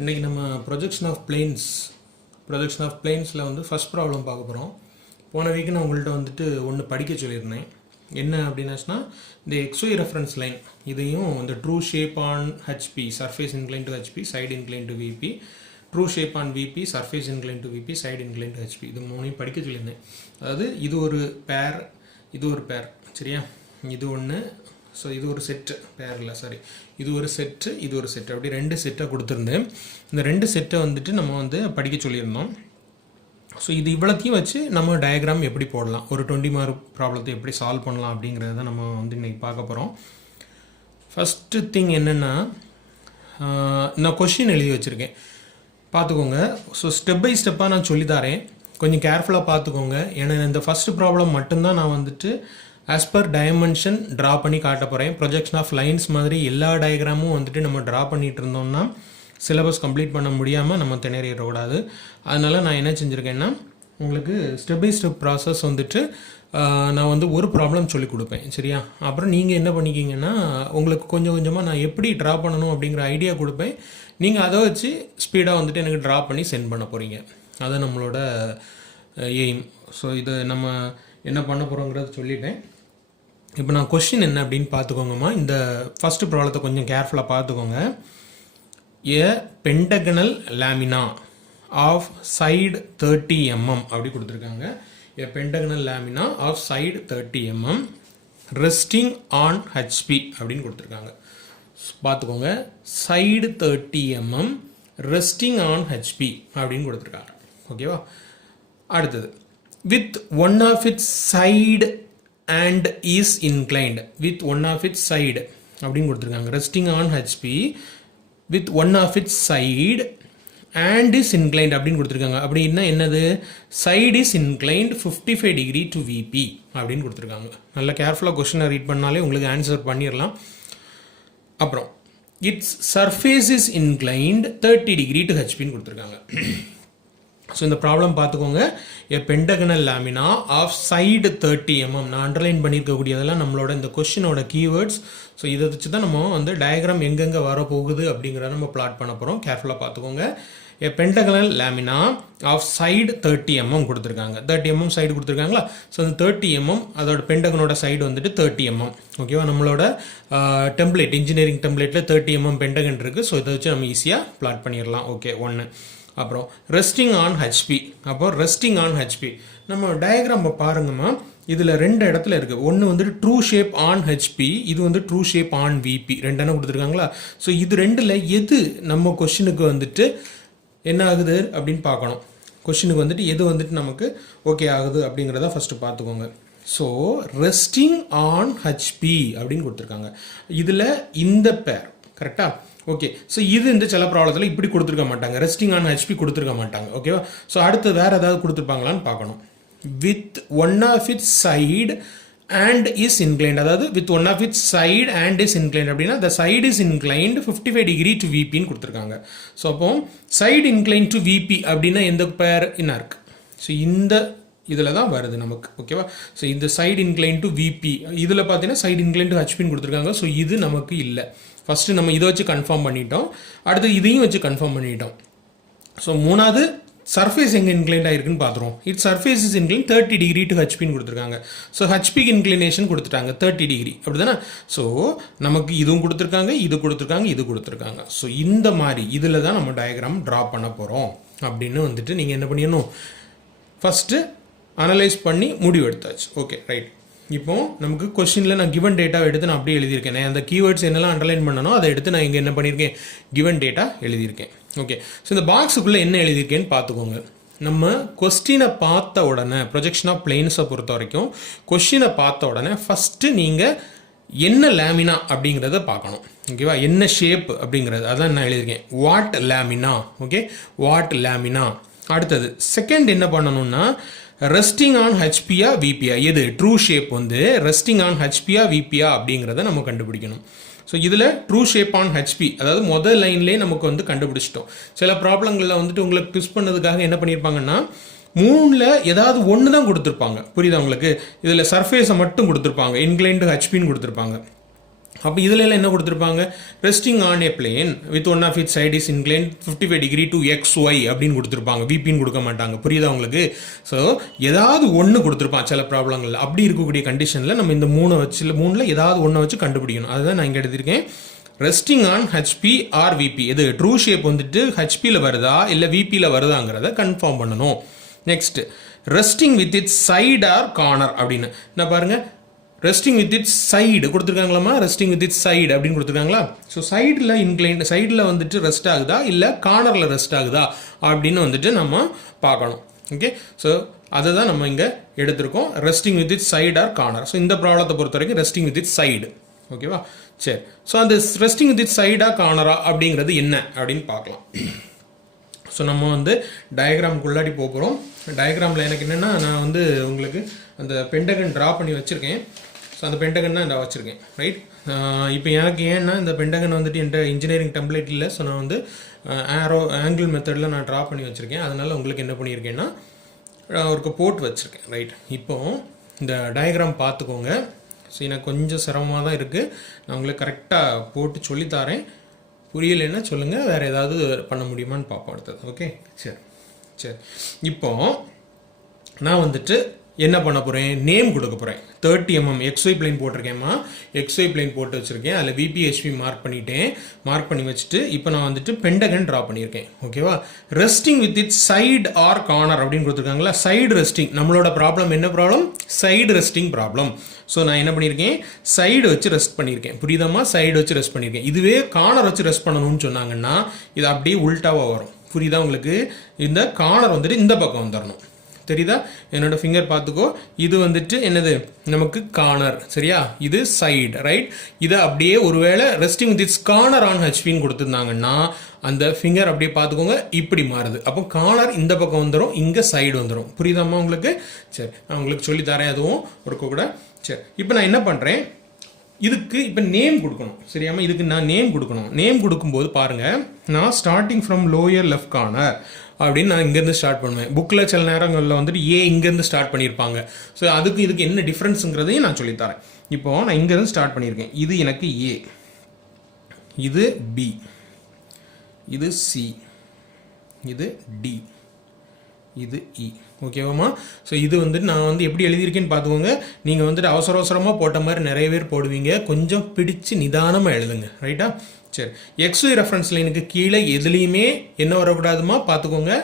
இன்றைக்கி நம்ம projection of பிளேன்ஸில் வந்து ஃபஸ்ட் ப்ராப்ளம் பார்க்க போகிறோம். போன வீக்கு நான் உங்கள்கிட்ட வந்துட்டு ஒன்று படிக்க சொல்லியிருந்தேன். என்ன அப்படின்னாச்சுன்னா இந்த XY ரெஃபரன்ஸ் லைன் இதையும் இந்த true shape on HP surface incline to HP side incline to VP, true shape on VP surface incline to VP side incline to HP, இது மூணையும் படிக்க சொல்லியிருந்தேன். அதாவது இது ஒரு பேர், இது ஒரு பேர், சரியா? இது ஒன்று. ஸோ இது ஒரு செட்டு, பேரில் சாரி, இது ஒரு செட்டு, இது ஒரு செட்டு, அப்படி ரெண்டு செட்டை கொடுத்துருந்தேன். இந்த ரெண்டு செட்டை வந்துட்டு நம்ம வந்து படிக்க சொல்லியிருந்தோம். ஸோ இது இவ்வளோத்தையும் வச்சு நம்ம டயக்ராம் எப்படி போடலாம், ஒரு 20 மார்க் ப்ராப்ளத்தை எப்படி சால்வ் பண்ணலாம் அப்படிங்கிறத நம்ம வந்து இன்றைக்கி பார்க்க போகிறோம். ஃபஸ்ட்டு திங் என்னென்னா, நான் கொஷின் எழுதி வச்சுருக்கேன், பார்த்துக்கோங்க. ஸோ ஸ்டெப் பை ஸ்டெப்பாக நான் சொல்லித்தரேன், கொஞ்சம் கேர்ஃபுல்லாக பார்த்துக்கோங்க. ஏன்னா இந்த ஃபஸ்ட்டு ப்ராப்ளம் மட்டும்தான் நான் வந்துட்டு ஆஸ் பர் டைமென்ஷன் ட்ரா பண்ணி காட்ட போகிறேன். ப்ரொஜெக்ஷன் ஆஃப் லைன்ஸ் மாதிரி எல்லா டயக்ராமும் வந்துட்டு நம்ம ட்ரா பண்ணிகிட்டு இருந்தோம்னா சிலபஸ் கம்ப்ளீட் பண்ண முடியாமல் நம்ம திணறிடக்கூடாது. அதனால் நான் என்ன செஞ்சுருக்கேன்னா, உங்களுக்கு ஸ்டெப் பை ஸ்டெப் ப்ராசஸ் வந்துட்டு நான் வந்து ஒரு ப்ராப்ளம் சொல்லி கொடுப்பேன், சரியா? அப்புறம் நீங்கள் என்ன பண்ணிக்கிங்கன்னா, உங்களுக்கு கொஞ்சம் கொஞ்சமாக நான் எப்படி ட்ரா பண்ணணும் அப்படிங்கிற ஐடியா கொடுப்பேன். நீங்கள் அதை வச்சு ஸ்பீடாக வந்துட்டு எனக்கு ட்ரா பண்ணி சென்ட் பண்ண போகிறீங்க. அது நம்மளோட எய்ம். ஸோ இதை நம்ம என்ன பண்ண போகிறோங்கிறத சொல்லிட்டேன். இப்போ நான் கொஷின் என்ன அப்படின்னு பார்த்துக்கோங்கம்மா. இந்த ஃபஸ்ட்டு ப்ராப்ளத்தை கொஞ்சம் கேர்ஃபுல்லாக பார்த்துக்கோங்க. A pentagonal lamina of side 30 mm அப்படி கொடுத்துருக்காங்க. A pentagonal lamina of side 30 mm resting on HP அப்படின்னு கொடுத்துருக்காங்க. பார்த்துக்கோங்க, side 30 mm resting on HP அப்படின்னு கொடுத்துருக்காங்க. ஓகேவா? அடுத்தது, with one of its side and is inclined, with one of its side அப்படின்னு கொடுத்துருக்காங்க. resting on HP with one of its side and is inclined அப்படின்னு கொடுத்துருக்காங்க. அப்படின்னா என்னது? side is inclined 55 degree to VP அப்படின்னு கொடுத்துருக்காங்க. நல்ல கேர்ஃபுல்லாக கொஸ்டினை ரீட் பண்ணாலே உங்களுக்கு ஆன்சர் பண்ணிடலாம். அப்புறம் its surface is inclined 30 degree to HPன்னு கொடுத்துருக்காங்க. ஸோ இந்த ப்ராப்ளம் பார்த்துக்கோங்க. A pentagonal lamina of side 30 mm, நான் அண்டர்லைன் பண்ணியிருக்கக்கூடியதெல்லாம் நம்மளோட இந்த கொஸ்டினோட கீவேர்ட்ஸ். ஸோ இதை வச்சு தான் நம்ம வந்து டயக்ராம் எங்கெங்கே வரப்போகுது அப்படிங்கிறத நம்ம பிளாட் பண்ண போகிறோம். கேர்ஃபுல்லாக பார்த்துக்கோங்க. A pentagonal lamina of side 30 mm கொடுத்துருக்காங்க. 30 mm சைடு கொடுத்துருக்காங்களா? ஸோ அந்த 30 mm அதோட பென்டகனோட சைடு வந்துட்டு 30 mm. ஓகேவா? நம்மளோட டெம்ப்ளேட், இன்ஜினியரிங் டெம்ப்ளேட்டில் 30 mm பென்டகன் இருக்குது. ஸோ இதை வச்சு நம்ம ஈஸியாக பிளாட் பண்ணிடலாம். ஓகே, ஒன்று. அப்புறம் ரெஸ்டிங் ஆன் ஹெச்பி. அப்போ ரெஸ்டிங் ஆன் ஹெச்பி நம்ம டயக்ராம் பாருங்கம்மா. இதில் ரெண்டு இடத்துல இருக்குது. ஒன்று வந்துட்டு ட்ரூ ஷேப் ஆன் ஹெச்பி, இது வந்து ட்ரூ ஷேப் ஆன் விபி, ரெண்டெண்ண கொடுத்துருக்காங்களா? ஸோ இது ரெண்டில் எது நம்ம கொஷினுக்கு வந்துட்டு என்ன ஆகுது அப்படின்னு பார்க்கணும். கொஷினுக்கு வந்துட்டு எது வந்துட்டு நமக்கு ஓகே ஆகுது அப்படிங்கிறத ஃபஸ்ட்டு பார்த்துக்கோங்க. ஸோ ரெஸ்டிங் ஆன் ஹெச்பி அப்படின்னு கொடுத்துருக்காங்க. இதில் இந்த பேர் கரெக்டாக? ஓகே. ஸோ இது இந்த சில ப்ராப்ளத்தில் இப்படி கொடுத்துருக்க மாட்டாங்க, ரெஸ்டிங் ஆன் ஹெச்பி கொடுத்துருக்க மாட்டாங்க. ஓகேவா? ஸோ அடுத்து வேறு ஏதாவது கொடுத்துருப்பாங்களான்னு பார்க்கணும். With one of its side and is inclined, அதாவது with one of its side and is inclined அப்படின்னா the side is inclined 55 degree to விபின்னு கொடுத்துருக்காங்க. ஸோ அப்போ சைடு இன்க்ளைண்ட் டு விபி அப்படின்னா எந்த பேர் என்ன இருக்கு? ஸோ இந்த இதில் தான் வருது நமக்கு. ஓகேவா? ஸோ இந்த சைடு இன்க்ளைன் டு விபி, இதில் பார்த்தீங்கன்னா சைடு இன்க்ளைன் டு ஹெச்பின்னு கொடுத்துருக்காங்க. ஸோ இது நமக்கு இல்லை. ஃபஸ்ட்டு நம்ம இதை வச்சு கன்ஃபார்ம் பண்ணிட்டோம், அடுத்து இதையும் வச்சு கன்ஃபார்ம் பண்ணிட்டோம். ஸோ மூணாவது சர்ஃபேஸ் எங்கே இன்க்ளைண்ட் ஆகிருக்குன்னு பார்த்துருவோம். It surface is incline 30 degree to ஹெச்பின்னு கொடுத்துருக்காங்க. ஸோ ஹெச்பிக்கு இன்க்ளினேஷன் கொடுத்துட்டாங்க 30 டிகிரி, அப்படி தானே? ஸோ நமக்கு இதுவும் கொடுத்துருக்காங்க, இது கொடுத்துருக்காங்க, இது கொடுத்துருக்காங்க. ஸோ இந்த மாதிரி இதில் தான் நம்ம டயக்ராம் ட்ரா பண்ண போகிறோம் அப்படின்னு வந்துட்டு நீங்கள் என்ன பண்ணிடணும், ஃபஸ்ட்டு அனலைஸ் பண்ணி முடிவு எடுத்தாச்சு. Okay, right. இப்போ நமக்கு கொஸ்டினில் நான் கிவன் டேட்டாவை எடுத்து நான் அப்படியே எழுதியிருக்கேன். நான் அந்த கீவேர்ட்ஸ் என்னெல்லாம் அண்டர்லைன் பண்ணனோ அதை எடுத்து நான் இங்கே என்ன பண்ணியிருக்கேன், கிவன் டேட்டா எழுதியிருக்கேன். ஓகே. ஸோ இந்த பாக்ஸுக்குள்ளே என்ன எழுதியிருக்கேன்னு பார்த்துக்கோங்க. நம்ம கொஸ்டினை பார்த்த உடனே, ப்ரொஜெக்ஷன் ஆஃப் பிளேன்ஸை பொறுத்த வரைக்கும் கொஸ்டினை பார்த்த உடனே ஃபஸ்ட்டு நீங்கள் என்ன லேமினா அப்படிங்கிறத பார்க்கணும். ஓகேவா? என்ன ஷேப் அப்படிங்கிறது அதான் நான் எழுதியிருக்கேன். What lamina. Okay, what lamina. அடுத்தது செகண்ட் என்ன பண்ணணும்னா, ரெஸ்டிங் ஆன் ஹெச்பியா விபியா, எது ட்ரூ ஷேப் வந்து ரெஸ்டிங் ஆன் ஹெச்பியா விபியா அப்படிங்கிறத நம்ம கண்டுபிடிக்கணும். ஸோ இதில் ட்ரூ ஷேப் ஆன் ஹெச்பி, அதாவது முதல் லைன்லேயே நமக்கு வந்து கண்டுபிடிச்சிட்டோம். சில ப்ராப்ளங்களில் வந்துட்டு உங்களுக்கு ட்விஸ்ட் பண்ணதுக்காக என்ன பண்ணியிருப்பாங்கன்னா, மூணில் ஏதாவது ஒன்று தான் கொடுத்துருப்பாங்க. புரியுதா உங்களுக்கு? இதில் சர்ஃபேஸை மட்டும் கொடுத்துருப்பாங்க, இன்க்ளைன் டு ஹெச்பின்னு கொடுத்துருப்பாங்க. அப்போ இதில் எல்லாம் என்ன கொடுத்துருப்பாங்க, resting on a plane with one of it side is incline 55 degree to XY அப்படின்னு கொடுத்துருப்பாங்க, விபின்னு கொடுக்க மாட்டாங்க. புரியுதா உங்களுக்கு? ஸோ ஏதாவது ஒன்று கொடுத்துருப்பான் சில ப்ராப்ளங்களில். அப்படி இருக்கக்கூடிய கண்டிஷனில் நம்ம இந்த மூணில் ஏதாவது ஒன்றை வச்சு கண்டுபிடிக்கணும். அதுதான் நான் இங்கே எடுத்திருக்கேன். Resting on HP or VP, இது ட்ரூ ஷேப் வந்துட்டு ஹெச்பியில் வருதா இல்லை விபியில் வருதாங்கிறத கன்ஃபார்ம் பண்ணணும். Next resting with it side or corner அப்படின்னு நான் பாருங்கள், ரெஸ்டிங் வித் இட் சைடு கொடுத்துருக்காங்களாமா, ரெஸ்டிங் வித் இட் சைடு அப்படின்னு கொடுத்துருக்காங்களா. ஸோ சைடில் இன்க்ளைன், சைடில் வந்துட்டு ரெஸ்ட் ஆகுதா இல்லை கார்னரில் ரெஸ்ட் ஆகுதா அப்படின்னு வந்துட்டு நம்ம பார்க்கணும். ஓகே, ஸோ அதை தான் நம்ம இங்கே எடுத்திருக்கோம், resting with it side or corner. So இந்த ப்ராப்ளத்தை பொறுத்த வரைக்கும் ரெஸ்டிங் வித் இட் சைடு. ஓகேவா, சரி. ஸோ அந்த ரெஸ்டிங் வித் இட் சைடா கார்னரா அப்படிங்கிறது என்ன அப்படின்னு பார்க்கலாம். ஸோ நம்ம வந்து டயக்ராமுக்குள்ளாடி போகிறோம். டயக்ராமில் எனக்கு என்னென்னா, நான் வந்து உங்களுக்கு அந்த பென்டகன் ட்ரா பண்ணி வச்சுருக்கேன். ஸோ அந்த பென்டகன் தான் நான் வச்சுருக்கேன், ரைட். இப்போ எனக்கு ஏன்னா இந்த பென்டகன் வந்துட்டு என்கிட்ட இன்ஜினியரிங் டெம்ப்ளேட் இல்லை. ஸோ நான் வந்து ஆங்கிள் மெத்தடில் நான் ட்ரா பண்ணி வச்சுருக்கேன். அதனால் உங்களுக்கு என்ன பண்ணியிருக்கேன்னா ஒரு போட்டு வச்சுருக்கேன், ரைட். இப்போது இந்த டயக்ராம் பார்த்துக்கோங்க. ஸோ எனக்கு கொஞ்சம் சிரமமாக தான் இருக்குது, நான் உங்களுக்கு கரெக்டாக போட்டு சொல்லித்தரேன். புரியலைன்னா சொல்லுங்கள், வேறு ஏதாவது பண்ண முடியுமான்னு பார்ப்போம் அடுத்தது. ஓகே, சரி சரி. இப்போது நான் வந்துட்டு என்ன பண்ண போகிறேன், நேம் கொடுக்க போகிறேன். 30 mm XY பிளைன் போட்டிருக்கேம்மா, XY பிளைன் போட்டு வச்சுருக்கேன். அதில் VPHP மார்க் பண்ணிட்டேன். மார்க் பண்ணி வச்சுட்டு இப்போ நான் வந்துட்டு பென்டகன் ட்ரா பண்ணியிருக்கேன். ஓகேவா, resting with it side or corner அப்படின்னு கொடுத்துருக்காங்களா. சைடு ரெஸ்டிங், நம்மளோட ப்ராப்ளம் என்ன problem, side resting problem. So நான் என்ன பண்ணியிருக்கேன், சைடு வச்சு ரெஸ்ட் பண்ணியிருக்கேன். புரியுதாம்மா, சைடு வச்சு ரெஸ்ட் பண்ணியிருக்கேன். இதுவே கார்னர் வச்சு ரெஸ்ட் பண்ணணும்னு சொன்னாங்கன்னா இது அப்படியே உல்ட்டாவாக வரும். புரியுதா உங்களுக்கு, இந்த கார்னர் வந்துட்டு இந்த பக்கம் வந்துடணும். தெரியுதா, என்னோட ஃபிங்கர் பார்த்துக்கோ. இது வந்துட்டு என்னது, நமக்கு கார்னர், சரியா, இது சைடு, ரைட். இதை அப்படியே ஒருவேளை resting with its corner on ஹெச்பின்னு கொடுத்துருந்தாங்கன்னா அந்த ஃபிங்கர் அப்படியே பார்த்துக்கோங்க, இப்படி மாறுது. அப்போ கார்னர் இந்த பக்கம் வந்துடும், இங்கே சைடு வந்துடும். புரியுதாம்மா உங்களுக்கு? சரி, நான் உங்களுக்கு சொல்லித்தரேன், அதுவும் ஒரு கூட. சரி, இப்போ நான் என்ன பண்ணுறேன், இதுக்கு இப்போ நேம் கொடுக்கணும். சரியாமா, இதுக்கு நான் நேம் கொடுக்கணும். நேம் கொடுக்கும்போது பாருங்கள், நான் starting from lower left corner அப்படின்னு நான் இங்கேருந்து ஸ்டார்ட் பண்ணுவேன். புக்கில் சில நேரங்களில் வந்துட்டு இங்கேருந்து ஸ்டார்ட் பண்ணியிருப்பாங்க. ஸோ அதுக்கு இதுக்கு என்ன டிஃப்ரென்ஸுங்கிறதையும் நான் சொல்லித்தரேன். இப்போது நான் இங்கேருந்து ஸ்டார்ட் பண்ணியிருக்கேன். இது எனக்கு ஏ, இது பி, இது சி, இது டி, இது இ. ஓகேவாம்மா. ஸோ இது வந்துட்டு நான் வந்து எப்படி எழுதியிருக்கேன்னு பார்த்துக்கோங்க. நீங்கள் வந்துட்டு அவசர அவசரமாக போட்ட மாதிரி நிறைய பேர் போடுவீங்க, கொஞ்சம் பிடிச்சு நிதானமாக எழுதுங்க, ரைட்டா. சரி, XY ரெஃபரன்ஸ் லைனுக்கு கீழே எதுலேயுமே என்ன வரக்கூடாதுமா பார்த்துக்கோங்க,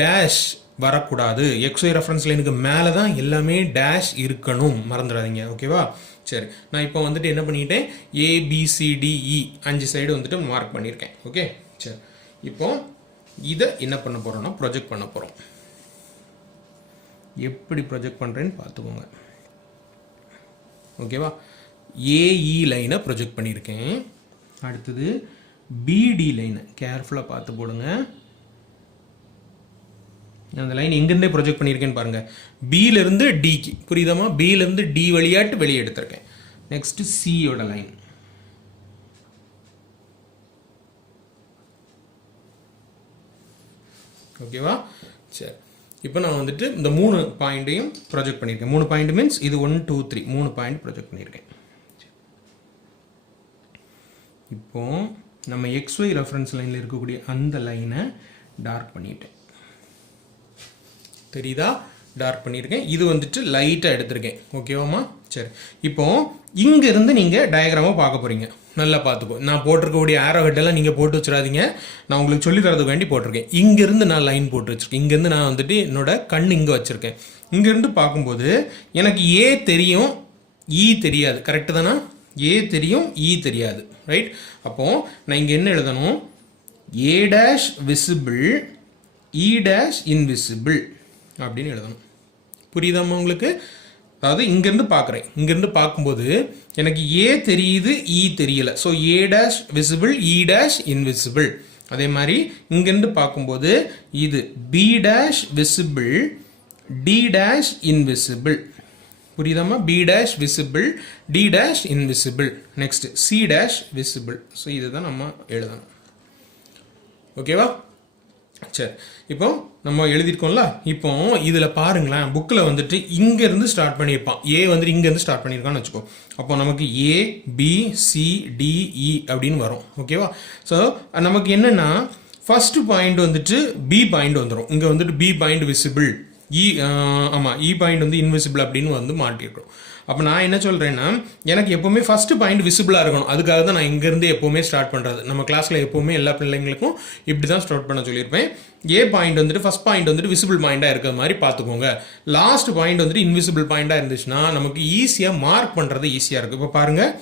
டேஷ் வரக்கூடாது. XY ரெஃபரன்ஸ் லைனுக்கு மேலே தான் எல்லாமே டேஷ் இருக்கணும், மறந்துடாதீங்க. ஓகேவா, சரி. நான் இப்போ வந்துட்டு என்ன பண்ணிட்டேன், ABCDE 5 சைடு வந்துட்டு மார்க் பண்ணியிருக்கேன். ஓகே, சரி. இப்போ இதை என்ன பண்ண போகிறோம்னா ப்ரொஜெக்ட் பண்ண போகிறோம். எப்படி ப்ரொஜெக்ட் பண்ணுறேன்னு பார்த்துக்கோங்க. ஓகேவா, AE லைனை ப்ரொஜெக்ட் பண்ணியிருக்கேன். அடுத்தது BD லைனை கேர்ஃபுல்லாக பார்த்து போடுங்க. அந்த லைன் எங்கேருந்தே ப்ரொஜெக்ட் பண்ணியிருக்கேன்னு பாருங்கள், பியிலேருந்து டிக்கு. புரியுதாமா, பியிலேருந்து டி வழியாட்டு வெளியே எடுத்திருக்கேன். நெக்ஸ்ட்டு சியோட லைன். ஓகேவா, சரி. இப்போ நான் வந்துட்டு இந்த 3 பாயிண்ட்டையும் ப்ரொஜெக்ட் பண்ணியிருக்கேன். 3 பாயிண்ட் மீன்ஸ் இது 1 2 3 3 பாயிண்ட் ப்ரொஜெக்ட் பண்ணியிருக்கேன். இப்போ நம்ம XY ரெஃபரன்ஸ் லைனில் இருக்கக்கூடிய அந்த லைனை டார்க் பண்ணிட்டேன். தெரியுதா, டார்க் பண்ணியிருக்கேன். இது வந்துட்டு லைட்டாக எடுத்திருக்கேன். ஓகேவாம்மா, சரி. இப்போ இங்கேருந்து நீங்கள் டயக்ராமாக பார்க்க போகிறீங்க. நல்லா பார்த்துக்கோ, நான் போட்டிருக்கக்கூடிய ஆரோ ஹெட்டெல்லாம் நீங்கள் போட்டு வச்சிடாதீங்க, நான் உங்களுக்கு சொல்லி தரதுக்கு வேண்டி போட்டிருக்கேன். இங்கேருந்து நான் லைன் போட்டு வச்சுருக்கேன். இங்கேருந்து நான் வந்துட்டு என்னோட கண் இங்கே வச்சுருக்கேன். இங்கேருந்து பார்க்கும்போது எனக்கு ஏ தெரியும், இ தெரியாது. கரெக்டு தானே, ஏ தெரியும், இ தெரியாது, ரைட். அப்போது நான் இங்கே என்ன எழுதணும், ஏ dash visible, E dash invisible அப்படின்னு எழுதணும். புரியுதாம்மா உங்களுக்கு? அதாவது இங்கேருந்து பார்க்குறேன், இங்கேருந்து பார்க்கும்போது எனக்கு ஏ தெரியுது, இ தெரியல. So A dash visible, E dash invisible. அதே மாதிரி இங்கேருந்து பார்க்கும்போது இது B dash visible, D dash invisible. புரியுதாம்மா, B dash visible, D dash invisible. Next C dash visible. So இதுதான் நம்ம எழுதணும். ஓகேவா, சரி, இப்போ நம்ம எழுதியிருக்கோம்ல. இப்போ இதில் பாருங்களேன், புக்கில் வந்துட்டு இங்கேருந்து ஸ்டார்ட் பண்ணியிருப்பான். ஏ வந்துட்டு இங்கேருந்து ஸ்டார்ட் பண்ணியிருக்கான்னு வச்சுக்கோ. அப்போ நமக்கு ஏ பி சி டி இ அப்படின்னு வரும். ஓகேவா? ஸோ நமக்கு என்னென்னா ஃபர்ஸ்ட் பாயிண்ட் வந்துட்டு பி பாயிண்ட் வந்துடும். இங்கே வந்துட்டு பி பாயிண்ட் விசிபிள், ஆமாம் இ பாயிண்ட் வந்து இன்விசிபிள் அப்படின்னு வந்து மாட்டிருக்கோம். அப்போ நான் என்ன சொல்கிறேன்னா, எனக்கு எப்போவுமே ஃபஸ்ட்டு பாயிண்ட் விசிபிளாக இருக்கணும். அதுக்காக தான் நான் இங்கேருந்து எப்போவுமே ஸ்டார்ட் பண்ணுறது. நம்ம கிளாஸில் எப்போவுமே எல்லா பிள்ளைங்களுக்கும் இப்படி தான் ஸ்டார்ட் பண்ண சொல்லியிருப்பேன். ஏ பாயிண்ட் வந்துட்டு ஃபஸ்ட் பாயிண்ட் வந்துட்டு விசிபிள் பாயிண்டாக இருக்கிற மாதிரி பார்த்துக்கோங்க. லாஸ்ட் பாயிண்ட் வந்துட்டு இன்விசிபிள் பாயிண்டாக இருந்துச்சுன்னா நமக்கு ஈஸியாக மார்க் பண்ணுறது ஈஸியாக இருக்குது. இப்போ பாருங்கள்,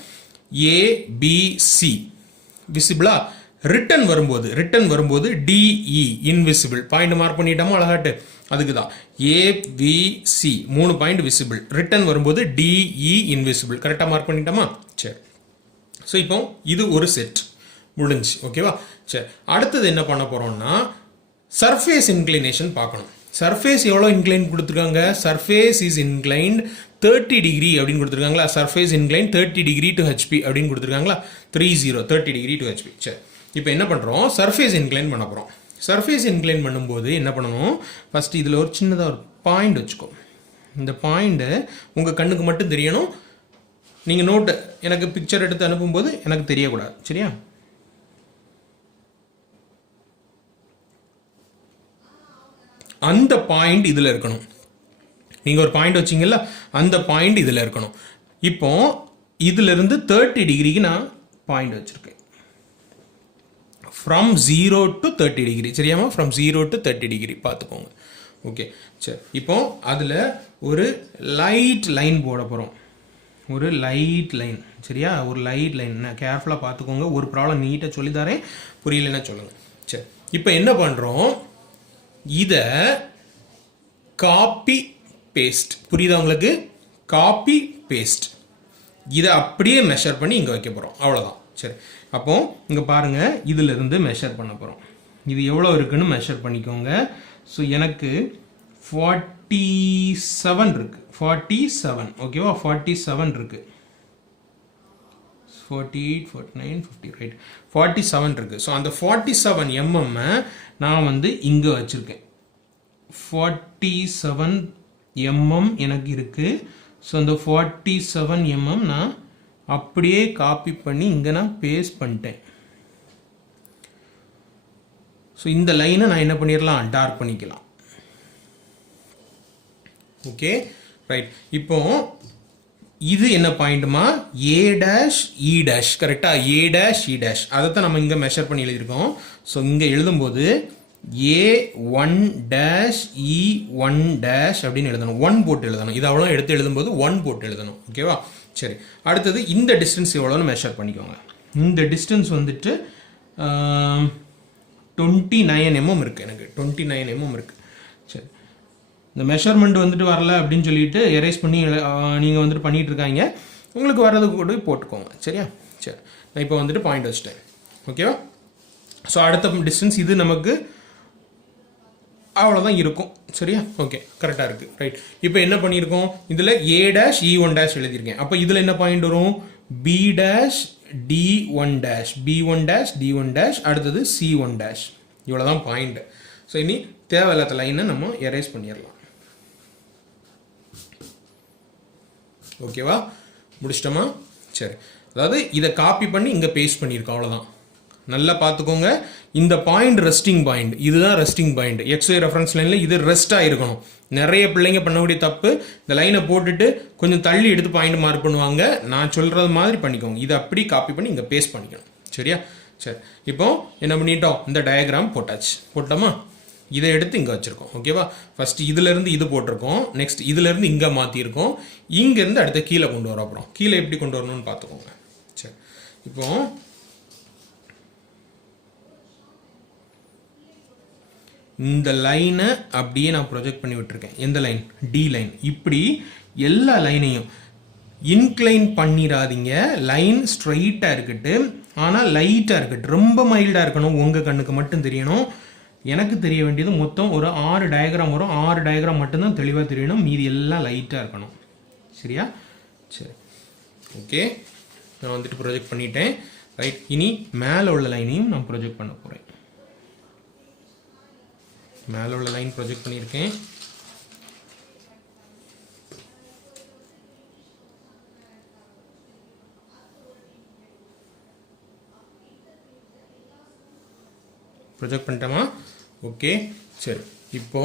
ஏபிசி விசிபிளா, ரிட்டன் வரும்போது டிஇ இன்விசிபிள் பாயிண்ட் மார்க் பண்ணிட்டோமோ அழகாட்டு. அதுக்கு தான் ஏவிசி 3 பாயிண்ட் விசிபிள், ரிட்டன் வரும்போது டிஇ இன்விசிபிள். கரெக்டாக மார்க் பண்ணிட்டோமா? சரி, ஸோ இப்போ இது ஒரு செட் முடிஞ்சு. ஓகேவா? சரி, அடுத்தது என்ன பண்ண போகிறோம்னா சர்ஃபேஸ் இன்க்ளினேஷன் பார்க்கணும். சர்ஃபேஸ் எவ்வளோ இன்க்ளைன் கொடுத்துருக்காங்க? சர்ஃபேஸ் இஸ் இன்க்ளைன்ட் 30 டிகிரி அப்படின்னு கொடுத்துருக்காங்களா? Surface incline 30 degree to HP அப்படின்னு கொடுத்துருக்காங்களா? 30 டிகிரி டு ஹெச்பி. சரி, இப்போ என்ன பண்ணுறோம்? சர்ஃபேஸ் இன்க்ளைன் பண்ண போகிறோம். சர்ஃபேஸ் இன்க்ளைன் பண்ணும்போது என்ன பண்ணணும்? ஃபஸ்ட்டு இதில் ஒரு சின்னதாக ஒரு பாயிண்ட் வச்சுக்கோ. இந்த பாயிண்ட்டு உங்கள் கண்ணுக்கு மட்டும் தெரியணும். நீங்கள் நோட்டு எனக்கு பிக்சர் எடுத்து அனுப்பும்போது எனக்கு தெரியக்கூடாது. சரியா? அந்த பாயிண்ட் இதில் இருக்கணும். நீங்கள் ஒரு பாயிண்ட் வச்சிங்கல்ல, அந்த பாயிண்ட் இதில் இருக்கணும். இப்போ இதிலிருந்து 30 டிகிரிக்கு நான் பாயிண்ட் வச்சுருக்கேன். From 0 to 30 degree. சரியாமா? ஃப்ரம் 0 to 30 டிகிரி பார்த்துக்கோங்க. ஓகே, சரி, இப்போ அதில் ஒரு லைட் லைன் போட போகிறோம். ஒரு லைட் லைன். சரியா? ஒரு லைட் லைன். நான் கேர்ஃபுல்லாக பார்த்துக்கோங்க. ஒரு ப்ராப்ளம் நீட்டாக சொல்லித்தரேன், புரியலன்னா சொல்லுங்கள். சரி, இப்போ என்ன பண்ணுறோம்? இதை காப்பி பேஸ்ட். புரியுதா உங்களுக்கு? Copy paste. இதை அப்படியே மெஷர் பண்ணி இங்கே வைக்க போகிறோம். அவ்வளோதான். சரி, அப்போ இங்கே பாருங்கள், இதிலிருந்து மெஷர் பண்ண போகிறோம். இது எவ்வளோ இருக்குன்னு மெஷர் பண்ணிக்கோங்க. ஸோ எனக்கு 47 இருக்குது. 47. ஓகேவா? 47 இருக்குது. 48, 49, 50. ரைட், 47 இருக்குது. ஸோ அந்த 47 mm நான் வந்து இங்கே வச்சுருக்கேன். 47 mm எனக்கு இருக்குது. ஸோ அந்த 47 mm நான் அப்படியே காப்பி பண்ணி இங்கே நான் பேஸ்ட் பண்ணிட்டேன். ஸோ இந்த லைனை நான் என்ன பண்ணிடலாம்? டார்க் பண்ணிக்கலாம். Okay, right. இப்போ இது என்ன பாயிண்ட்டுமா? A dash E dash. கரெக்டாக? A dash E dash. அதைத்தான் நம்ம இங்கே மெஷர் பண்ணி எழுதியிருக்கோம். ஸோ இங்கே எழுதும்போது A1 dash E1 dash அப்படின்னு எழுதணும். 1 போட்டு எழுதணும். இது அவ்வளோ எடுத்து எழுதும்போது 1 போட்டு எழுதணும். ஓகேவா? சரி, அடுத்தது இந்த டிஸ்டன்ஸ் எவ்வளோன்னு மெஷர் பண்ணிக்கோங்க. இந்த டிஸ்டன்ஸ் வந்துட்டு 29 mm இருக்குது. எனக்கு 29 mm இருக்குது. சரி, இந்த மெஷர்மெண்ட் வந்துட்டு வரல அப்படின்னு சொல்லிட்டு எரேஸ் பண்ணி நீங்கள் வந்துட்டு பண்ணிகிட்டு இருக்காங்க. உங்களுக்கு வர்றது கூட போட்டுக்கோங்க. சரியா? சரி, நான் இப்போ வந்துட்டு பாயிண்ட் வச்சுட்டேன். ஓகேவா? ஸோ அடுத்த டிஸ்டன்ஸ் இது நமக்கு அவ்வளோதான் இருக்கும். சரியா? ஓகே, கரெக்டாக இருக்குது. ரைட், இப்போ என்ன பண்ணியிருக்கோம்? இதில் ஏ டேஷ் E1 டேஷ் எழுதியிருக்கேன். அப்போ இதில் என்ன பாயிண்ட் வரும்? B dash D1 dash, B1 dash D1 dash, அடுத்தது C1 டேஷ். இவ்வளோ தான் பாயிண்ட். ஸோ இனி தேவையில்லாத லைனை நம்ம எரேஸ் பண்ணிடலாம். ஓகேவா? முடிச்சிட்டோமா? சரி, அதாவது இதை காப்பி பண்ணி இங்கே பேஸ்ட் பண்ணியிருக்கோம். அவ்வளோதான். நல்லா பார்த்துக்கோங்க. இந்த பாயிண்ட் ரெஸ்டிங் பாயிண்ட். இதுதான் ரெஸ்டிங் பாயிண்ட். XY ரெஃபரன்ஸ் லைனில் இது ரெஸ்ட்டாக இருக்கணும். நிறைய பிள்ளைங்க பண்ணக்கூடிய தப்பு, இந்த லைனை போட்டுட்டு கொஞ்சம் தள்ளி எடுத்து பாயிண்ட் மார்க் பண்ணுவாங்க. நான் சொல்கிறது மாதிரி பண்ணிக்கோங்க. இதை அப்படி காப்பி பண்ணி இங்கே பேஸ்ட் பண்ணிக்கணும். சரியா? சரி, இப்போ என்ன பண்ணிட்டோம்? இந்த டயக்ராம் போட்டாச்சு. போட்டோமா? இதை எடுத்து இங்கே வச்சுருக்கோம். ஓகேவா? ஃபஸ்ட்டு இதிலேருந்து இது போட்டிருக்கோம். நெக்ஸ்ட் இதிலேருந்து இங்கே மாற்றிருக்கோம். இங்கேருந்து அடுத்த கீழே கொண்டு வர அப்புறம் கீழே எப்படி கொண்டு வரணும்னு பார்த்துக்கோங்க. சரி, இப்போ இந்த லைனை அப்படியே நான் ப்ரொஜெக்ட் பண்ணி விட்டுருக்கேன். எந்த லைன்? D line. இப்படி எல்லா லைனையும் இன்க்ளைன் பண்ணிடாதீங்க. லைன் ஸ்ட்ரைட்டாக இருக்கட்டு, ஆனால் லைட்டாக இருக்கட்டு. ரொம்ப மைல்டாக இருக்கணும். உங்கள் கண்ணுக்கு மட்டும் தெரியணும். எனக்கு தெரிய வேண்டியது மொத்தம் ஒரு 6 டயக்ராம் வரும். 6 டயக்ராம் மட்டும்தான் தெளிவாக தெரியணும். மீதி எல்லாம் லைட்டாக இருக்கணும். சரியா? சரி, ஓகே, நான் வந்துட்டு ப்ரொஜெக்ட் பண்ணிட்டேன். ரைட், இனி மேலே உள்ள லைனையும் நான் ப்ரொஜெக்ட் பண்ண போகிறேன். மேலே உள்ள லைன் ப்ரொஜெக்ட் பண்ணியிருக்கேன். ப்ரொஜெக்ட் பண்ணிட்டோமா? ஓகே, சரி. இப்போ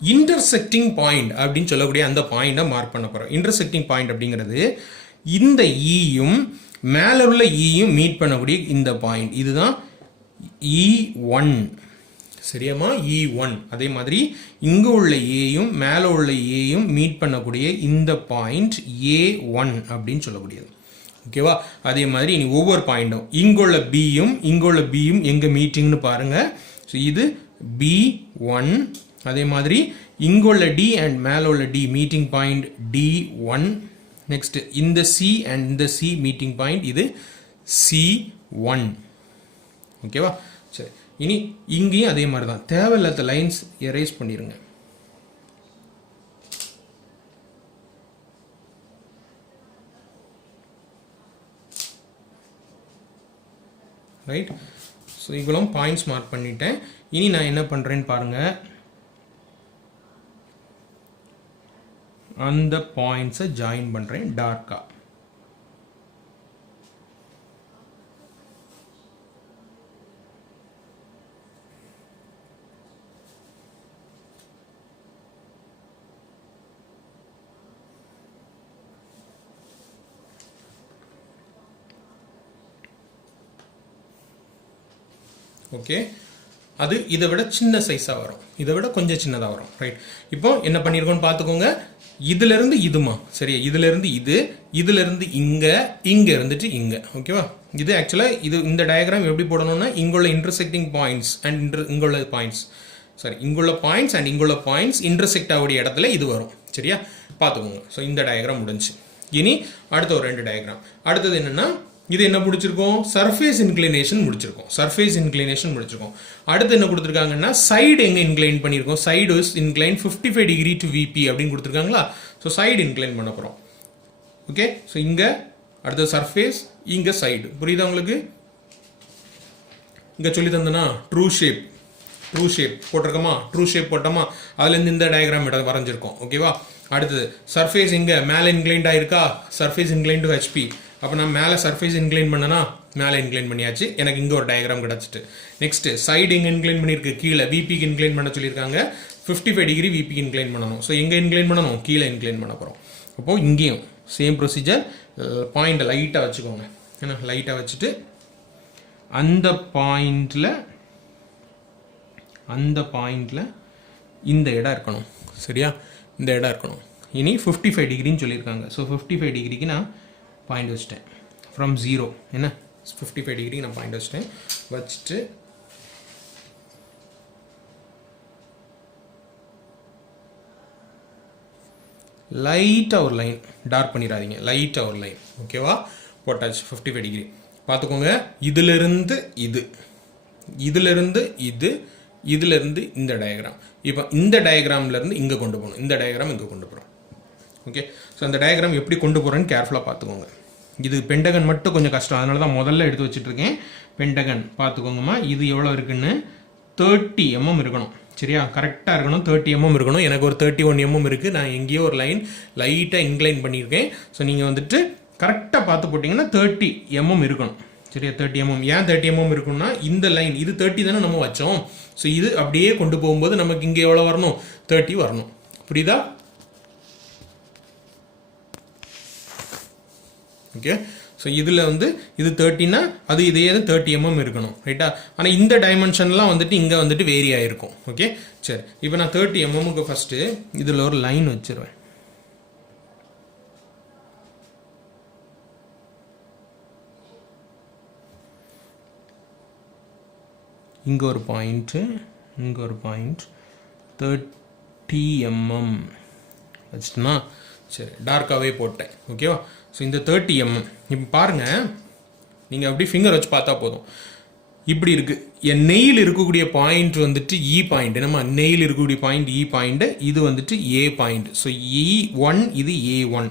இன்டர்செக்டிங் பாயிண்ட் அப்படின்னு சொல்லக்கூடிய அந்த பாயிண்டை மார்க் பண்ண போகிறோம். இன்டர்செக்டிங் பாயிண்ட் அப்படிங்கிறது இந்த ஈயும் மேலே உள்ள ஈயும் மீட் பண்ணக்கூடிய இந்த பாயிண்ட், இதுதான் E1. சரியாமா? E1. அதே மாதிரி இங்கே உள்ள ஏயும் மேலே உள்ள ஏயும் மீட் பண்ணக்கூடிய இந்த பாயிண்ட் A1 அப்படின்னு சொல்லக்கூடியது. ஓகேவா? அதே மாதிரி இனி ஒவ்வொரு பாயிண்டும் இங்குள்ள பியும் எங்கே மீட்டிங்னு பாருங்கள். ஸோ இது B1. அதே மாதிரி இங்குள்ள D அண்ட் மேலே உள்ள D meeting point D1. Next இந்த C அண்ட் இந்த C மீட்டிங் பாயிண்ட் இது C1. ஓகேவா? சரி, இனி இங்கேயும் அதே மாதிரி தான். தேவையில்லாத லைன்ஸ் எரேஸ் பண்ணிடுங்க. ரைட்? ஸோ இவ்வளோ பாயிண்ட்ஸ் மார்க் பண்ணிட்டேன். இனி நான் என்ன பண்ணுறேன்னு பாருங்கள். அந்த பாயிண்ட்ஸை ஜாயின் பண்ணுறேன் டார்க்காக. ஓகே, அது இதை விட சின்ன சைஸாக வரும், இதை விட கொஞ்சம் சின்னதாக வரும். ரைட்? இப்போ என்ன பண்ணியிருக்கோன்னு பார்த்துக்கோங்க. இதிலிருந்து இதுமா, சரியா? இதிலிருந்து இதிலிருந்து இங்கே இருந்துட்டு இங்கே. ஓகேவா? இது ஆக்சுவலாக இந்த டயக்ராம் எப்படி போடணும்னா இங்குள்ள இன்டர்செக்டிங் பாயிண்ட்ஸ் அண்ட் இங்குள்ள பாயிண்ட்ஸ், சரி, இங்குள்ள பாயிண்ட்ஸ் அண்ட் இங்குள்ள பாயிண்ட்ஸ் இன்டர்செக்ட் ஆகக்கூடிய இடத்துல இது வரும். சரியா? பார்த்துக்கோங்க. ஸோ இந்த டயக்ராம் முடிஞ்சு. இனி அடுத்த ஒரு 2 டயக்ராம். அடுத்தது என்னென்னா, இது என்ன முடிச்சிருக்கோம்? சர்ஃபேஸ் இன்க்ளினேஷன் முடிச்சிருக்கோம். அடுத்து என்ன கொடுத்துருக்காங்கன்னா, சைடு எங்கே இன்க்ளைன் பண்ணியிருக்கோம்? Side is incline 55 degree to VP அப்படின்னு கொடுத்துருக்காங்களா? ஸோ சைடு இன்க்ளைன் பண்ண போகிறோம். ஓகே, ஸோ இங்கே அடுத்த சர்ஃபேஸ், இங்கே சைடு. புரியுதா உங்களுக்கு? இங்கே சொல்லி தந்தனா ட்ரூ ஷேப் போட்டிருக்கோமா? ட்ரூ ஷேப் போட்டோமா? அதுலேருந்து இந்த டயக்ராம் வரைஞ்சிருக்கோம். ஓகேவா? அடுத்தது சர்ஃபேஸ் இங்கே மேலே இன்க்ளைண்ட் ஆயிருக்கா? Surface incline to HP. அப்போ நான் மேலே சர்ஃபேஸ் இன்க்ளைன் பண்ணனா, மேலே இன்க்ளைன் பண்ணியாச்சு. எனக்கு இங்கே ஒரு டயக்ராம் கிடச்சிட்டு. நெக்ஸ்ட்டு சைடு எங்கே இன்க்ளைன் பண்ணியிருக்கு? கீழே விபிக்கு இன்க்ளைன் பண்ண சொல்லியிருக்காங்க. 55 டிகிரி விபிக்கு இன்க்ளைன் பண்ணணும். ஸோ எங்கே இன்க்ளைன் பண்ணணும்? கீழே இன்க்ளைன் பண்ண போகிறோம். அப்போது இங்கேயும் சேம் ப்ரொசீஜர். பாயிண்ட்டை லைட்டாக வச்சுக்கோங்க. ஏன்னா லைட்டாக வச்சுட்டு அந்த பாயிண்டில் இந்த இடம் இருக்கணும். சரியா? இந்த இடம் இருக்கணும். இனி 55 டிகிரின்னு சொல்லியிருக்காங்க. ஸோ 55 டிகிரிக்கு நான் பாயிண்ட் வச்சுட்டேன். ஃப்ரம் 0 என்ன 55 டிகிரிக்கு நான் பாயிண்ட் வச்சுட்டு லைட்டாக ஒரு லைன் டார்க் பண்ணிடாதீங்க. லைட்டாக ஒரு லைன். ஓகேவா? போட்டாச்சு 55 டிகிரி. பார்த்துக்கோங்க. இதிலிருந்து இந்த டயக்ராம். இப்போ இந்த டயக்ராம்லேருந்து இங்கே கொண்டு போகணும். இந்த டயக்ராம் இங்கே கொண்டு போகிறோம். ஓகே, ஸோ அந்த டயக்ராம் எப்படி கொண்டு போகிறேன்னு கேர்ஃபுல்லாக பார்த்துக்கோங்க. இது பென்டகன் மட்டும் கொஞ்சம் கஷ்டம், அதனால தான் முதல்ல எடுத்து வச்சுட்ருக்கேன். பென்டகன் பார்த்துக்கோங்கம்மா. இது எவ்வளோ இருக்குன்னு 30 mm இருக்கணும். சரியா? கரெக்டாக இருக்கணும். 30 mm இருக்கணும். எனக்கு ஒரு 31 mm இருக்குது. நான் எங்கேயோ ஒரு லைன் லைட்டாக இன்க்ளைன் பண்ணியிருக்கேன். ஸோ நீங்கள் வந்துட்டு கரெக்டாக பார்த்து போட்டிங்கன்னா 30 mm இருக்கணும். சரியா? 30 mm. ஏன் 30 mm இருக்குன்னா, இந்த லைன் இது 30 தானே நம்ம வச்சோம். ஸோ இது அப்படியே கொண்டு போகும்போது நமக்கு இங்கே எவ்வளோ வரணும்? 30 வரணும். புரியுதா? ஓகே, ஸோ இதில் வந்து இது 30னா அது இதே 30 mm இருக்கணும். ரைட்டா? ஆனால் இந்த டைமென்ஷன்லாம் வந்துட்டு இங்கே வந்துட்டு வேரி ஆகிருக்கும். ஓகே, சரி. இப்போ நான் 30 mmக்கு ஃபஸ்ட்டு இதில் ஒரு லைன் வச்சுருவேன். இங்கே ஒரு பாயிண்ட்டு, இங்கே ஒரு பாயிண்ட், 30 mm வச்சுட்டுனா சரி, டார்க்காகவே போட்டேன். ஓகேவா? ஸோ இந்த 30 mm இப்போ பாருங்கள், நீங்கள் அப்படி ஃபிங்கர் வச்சு பார்த்தா போதும். இப்படி இருக்குது. என் நெயில் இருக்கக்கூடிய பாயிண்ட் வந்துட்டு இ பாயிண்ட். நம்ம நெயில் இருக்கக்கூடிய பாயிண்ட் இ பாயிண்ட்டு, இது வந்துட்டு ஏ பாயிண்ட். ஸோ E1 இது A1.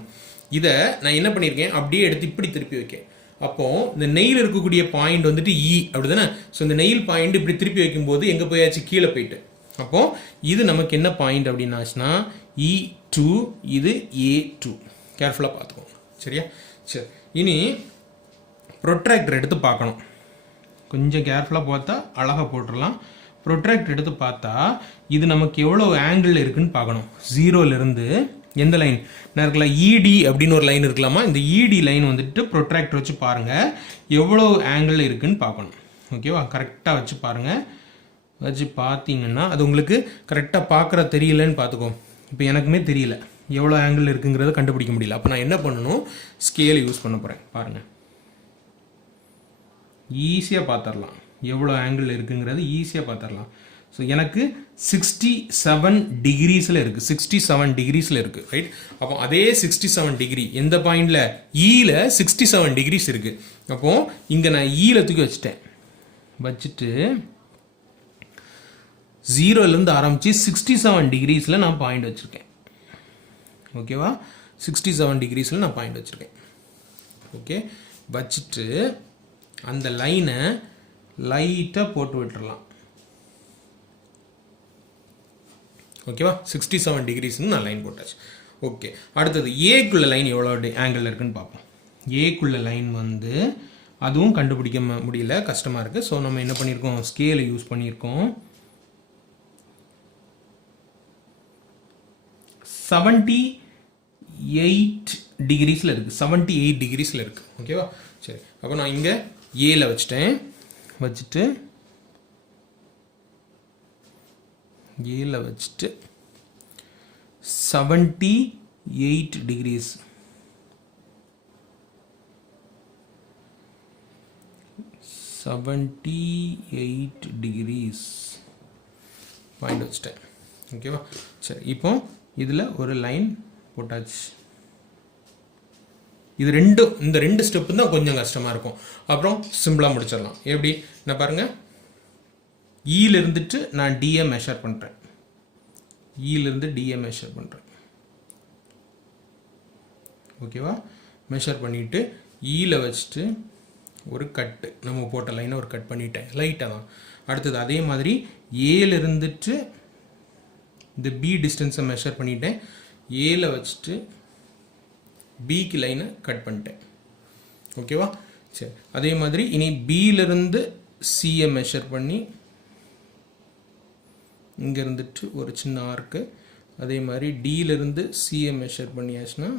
இதை நான் என்ன பண்ணியிருக்கேன், அப்படியே எடுத்து இப்படி திருப்பி வைக்கேன். அப்போது இந்த நெயில் இருக்கக்கூடிய பாயிண்ட் வந்துட்டு இ அப்படி தானே. ஸோ இந்த நெயில் பாயிண்ட் இப்படி திருப்பி வைக்கும்போது எங்கே போயாச்சு, கீழே போயிட்டு. அப்போது இது நமக்கு என்ன பாயிண்ட் அப்படின்னாச்சுன்னா E2, இது A2. கேர்ஃபுல்லாக பார்த்துக்கோங்க சரியா. சரி, இனி ப்ரொட்ராக்டர் எடுத்து பார்க்கணும். கொஞ்சம் கேர்ஃபுல்லாக பார்த்தா அழகாக போட்டுடலாம். ப்ரொட்ராக்டர் எடுத்து பார்த்தா இது நமக்கு எவ்வளோ ஆங்கிள் இருக்குன்னு பார்க்கணும். 0லேருந்து எந்த லைன் நான் இருக்கலாம், இடி அப்படின்னு ஒரு லைன் இருக்கலாமா, இந்த இடி லைன் வந்துட்டு ப்ரொட்ராக்டர் வச்சு பாருங்கள் எவ்வளோ ஆங்கிள் இருக்குன்னு பார்க்கணும். ஓகேவா, கரெக்டாக வச்சு பாருங்கள். வச்சு பார்த்தீங்கன்னா அது உங்களுக்கு கரெக்டாக பார்க்குற தெரியலன்னு பார்த்துக்கோ. இப்போ எனக்குமே தெரியல எவ்வளோ ஆங்கிள் இருக்குங்கிறத கண்டுபிடிக்க முடியல. அப்போ நான் என்ன பண்ணணும், ஸ்கேல் யூஸ் பண்ண போகிறேன். பாருங்கள், ஈஸியாக பார்த்துடலாம் எவ்வளோ ஆங்கிள் இருக்குங்கிறது ஈஸியாக பார்த்துடலாம். ஸோ எனக்கு 67 டிகிரிஸில் இருக்குது, 67 டிகிரிஸில் இருக்குது ரைட். அப்போ அதே 67 டிகிரி எந்த பாயிண்டில், ஈல 67 டிகிரிஸ் இருக்குது. அப்போது இங்கே நான் ஈல தூக்கி வச்சுட்டு 0லேருந்து ஆரம்பித்து 67 டிகிரிஸில் நான் பாயிண்ட் வச்சுருக்கேன். ஓகேவா, 67 டிகிரிஸில் நான் பாயிண்ட் வச்சுருக்கேன். ஓகே, வச்சுட்டு அந்த லைனை லைட்டாக போட்டு விட்டுறலாம். ஓகேவா, 67 டிகிரிஸ்னு நான் லைன் போட்டாச்சு. ஓகே, அடுத்தது ஏக்குள்ள லைன் எவ்வளோ ஆங்கிள் இருக்குன்னு பார்ப்போம். ஏக்குள்ள லைன் வந்து அதுவும் கண்டுபிடிக்க முடியல, கஷ்டமாக இருக்குது. ஸோ நம்ம என்ன பண்ணியிருக்கோம், ஸ்கேலை யூஸ் பண்ணியிருக்கோம். 78 டிகிரிஸில் இருக்குது, 78 டிகிரிஸில் இருக்குது. ஓகேவா, சரி. அப்போ நான் இங்கே ஏல வச்சுட்டேன். வச்சுட்டு ஏல வச்சுட்டு 78 டிகிரிஸ், 78 டிகிரிஸ் பாயிண்ட் வச்சுட்டேன். ஓகேவா, சரி. இப்போ இதில் ஒரு லைன் போட்டாச்சு. இது இந்த ரெண்டு ஸ்டெப்பு தான் கொஞ்சம் கஷ்டமாக இருக்கும். அப்புறம் சிம்பிளாக முடிச்சிடலாம். எப்படி, நான் பாருங்கள், ஈல இருந்துட்டு நான் டிஏ மெஷர் பண்ணுறேன். ஈலேருந்து டிஏ மெஷர் பண்ணுறேன். ஓகேவா, மெஷர் பண்ணிவிட்டு ஈல வச்சுட்டு ஒரு கட்டு, நம்ம போட்ட லைனை ஒரு கட் பண்ணிட்டேன் லைட்டாக தான். அடுத்தது அதே மாதிரி ஏல இருந்துட்டு இந்த பி டிஸ்டன்ஸை மெஷர் பண்ணிட்டேன். ஏல வச்சுட்டு பிக்கு லைனை கட் பண்ணிட்டேன். ஓகேவா, சரி. அதே மாதிரி இனி பியிலிருந்து சியை மெஷர் பண்ணி இங்கே இருந்துட்டு ஒரு சின்ன ஆர்க்கு, அதே மாதிரி டியிலிருந்து சியை மெஷர் பண்ணியாச்சுன்னா